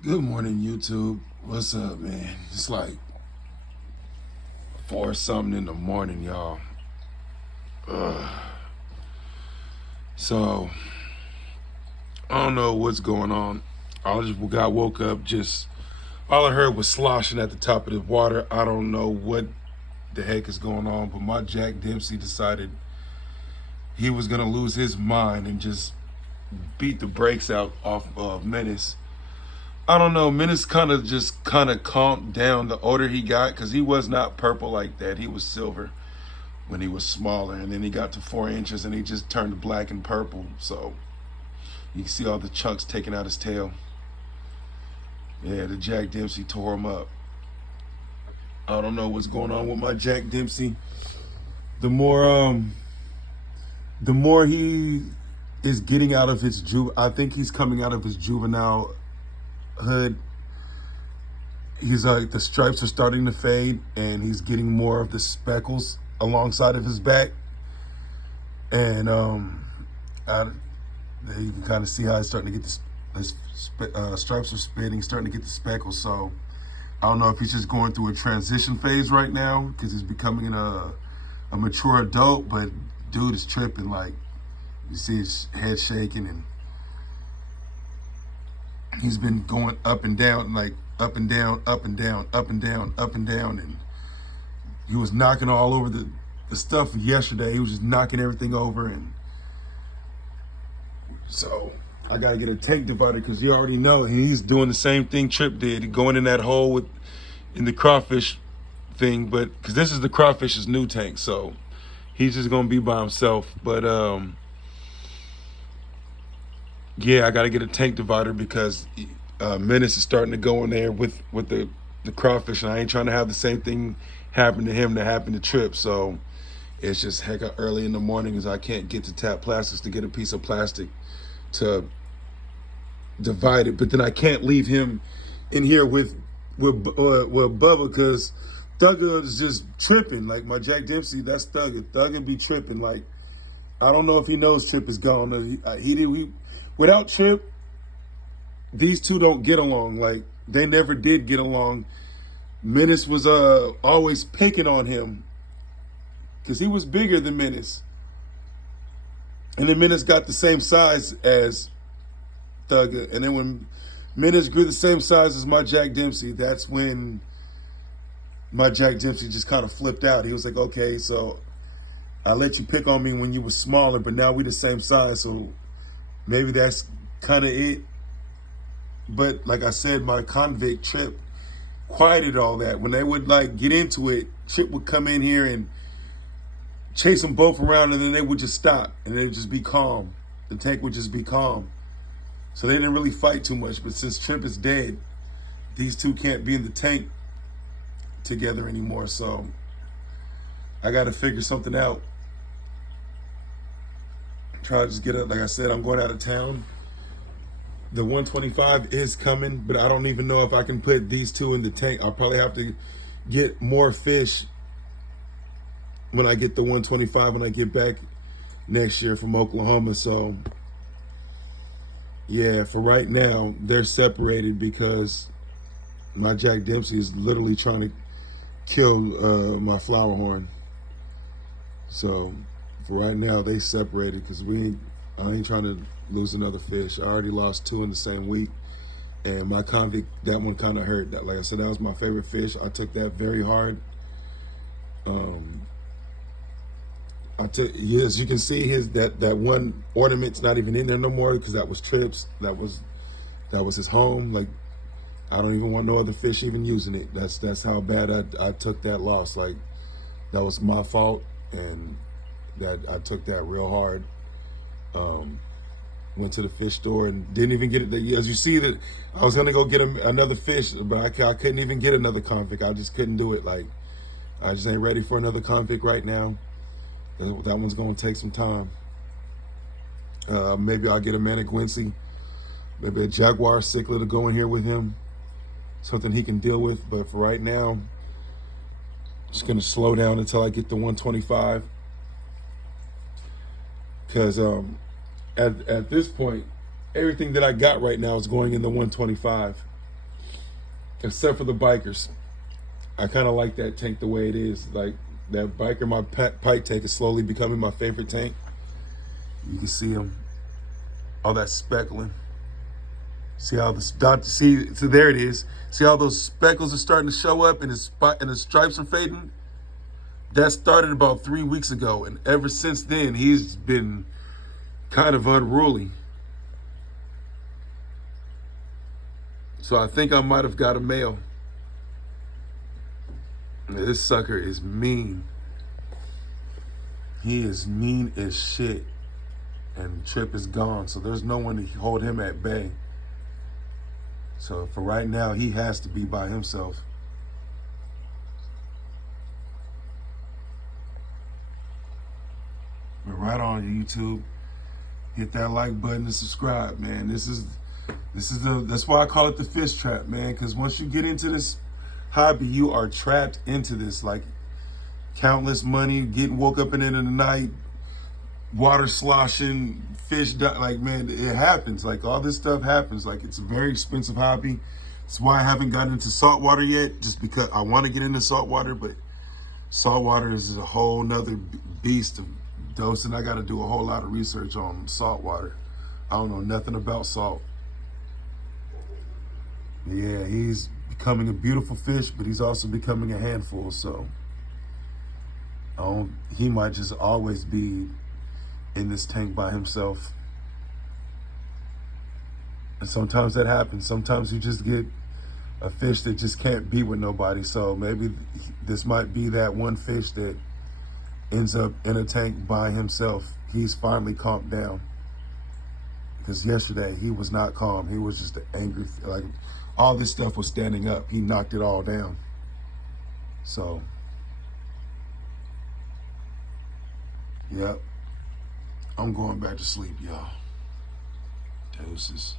Good morning, YouTube. What's up, man? It's like 4 something in the morning, y'all. So I don't know what's going on. I just got woke up. Just all I heard was sloshing at the top of the water. I don't know what the heck is going on, but my Jack Dempsey decided he was gonna lose his mind and just beat the brakes out off of Menace. I don't know. Menace kind of calmed down the older he got, because he was not purple like that. He was silver when he was smaller, and then he got to 4 inches and he just turned black and purple. So you can see all the chunks taking out his tail. Yeah, the Jack Dempsey tore him up. I don't know what's going on with my Jack Dempsey. The more he is getting out of his I think he's coming out of his juvenile hood. He's like, the stripes are starting to fade and he's getting more of the speckles alongside of his back. And you can kind of see how he's starting to get the stripes are fading, starting to get the speckles. So I don't know if he's just going through a transition phase right now because he's becoming a mature adult, but dude is tripping. Like, you see his head shaking, and he's been going up and down, like up and down, up and down, up and down, up and down. And he was knocking all over the stuff yesterday. He was just knocking everything over. And so I got to get a tank divider, because you already know he's doing the same thing Trip did, going in that hole in the crawfish thing. But because this is the crawfish's new tank, so he's just going to be by himself. But yeah, I got to get a tank divider, because Menace is starting to go in there with the crawfish, and I ain't trying to have the same thing happen to him that happened to Trip. So it's just hecka early in the morning, as I can't get to Tap Plastics to get a piece of plastic to divide it. But then I can't leave him in here with Bubba, because Thugga is just tripping. Like, my Jack Dempsey, that's Thugga. Thugga be tripping. Like, I don't know if he knows Trip is gone. Without Trip, these two don't get along. Like, they never did get along. Menace was always picking on him because he was bigger than Menace. And then Menace got the same size as Thugga. And then when Menace grew the same size as my Jack Dempsey, that's when my Jack Dempsey just kind of flipped out. He was like, okay, so I let you pick on me when you were smaller, but now we the same size, so maybe that's kind of it. But like I said, my convict Trip quieted all that. When they would like get into it, Trip would come in here and chase them both around, and then they would just stop and they'd just be calm. The tank would just be calm. So they didn't really fight too much. But since Trip is dead, these two can't be in the tank together anymore. So I got to figure something out. Try to just get up. Like I said, I'm going out of town. The 125 is coming, but I don't even know if I can put these two in the tank. I'll probably have to get more fish when I get the 125, when I get back next year from Oklahoma. So yeah, for right now, they're separated because my Jack Dempsey is literally trying to kill my flower horn. So for right now, they separated because I ain't trying to lose another fish. I already lost 2 in the same week, and my convict, that one kind of hurt. That, like I said, that was my favorite fish. I took that very hard. As you can see, that one ornament's not even in there no more, because that was Trip's. That was his home. Like, I don't even want no other fish even using it. That's how bad I took that loss. Like, that was my fault, and that I took that real hard. Went to the fish store and didn't even get it. As you see, that I was gonna go get another fish, but I couldn't even get another convict. I just couldn't do it. Like, I just ain't ready for another convict right now. That one's gonna take some time. Maybe I'll get a Maniquincy, maybe a Jaguar cichlid to go in here with him, something he can deal with. But for right now, I'm just gonna slow down until I get the 125. Because at this point, everything that I got right now is going in the 125. except for the bikers. I kind of like that tank the way it is. Like that biker, my pike tank is slowly becoming my favorite tank. You can see them, all that speckling. See how the dot? See, so there it is. See how those speckles are starting to show up and the stripes are fading. That started about 3 weeks ago, and ever since then he's been kind of unruly. So I think I might have got a male. This sucker is mean. He is mean as shit. And Trip is gone, so there's no one to hold him at bay. So for right now, he has to be by himself. But right on YouTube, hit that like button and subscribe, man. That's why I call it the fish trap, man. Because once you get into this hobby, you are trapped into this, like countless money, getting woke up in the end of the night, water sloshing, fish like, man, it happens. Like all this stuff happens. Like it's a very expensive hobby. That's why I haven't gotten into saltwater yet, just because I want to get into saltwater, but saltwater is a whole nother beast of dosing. I got to do a whole lot of research on saltwater. I don't know nothing about salt. Yeah, he's becoming a beautiful fish, but he's also becoming a handful. So he might just always be in this tank by himself. And sometimes that happens. Sometimes you just get a fish that just can't be with nobody. So maybe this might be that one fish that ends up in a tank by himself. He's finally calmed down. Because yesterday he was not calm. He was just an angry, like all this stuff was standing up. He knocked it all down. So, yep. I'm going back to sleep, y'all. Doses.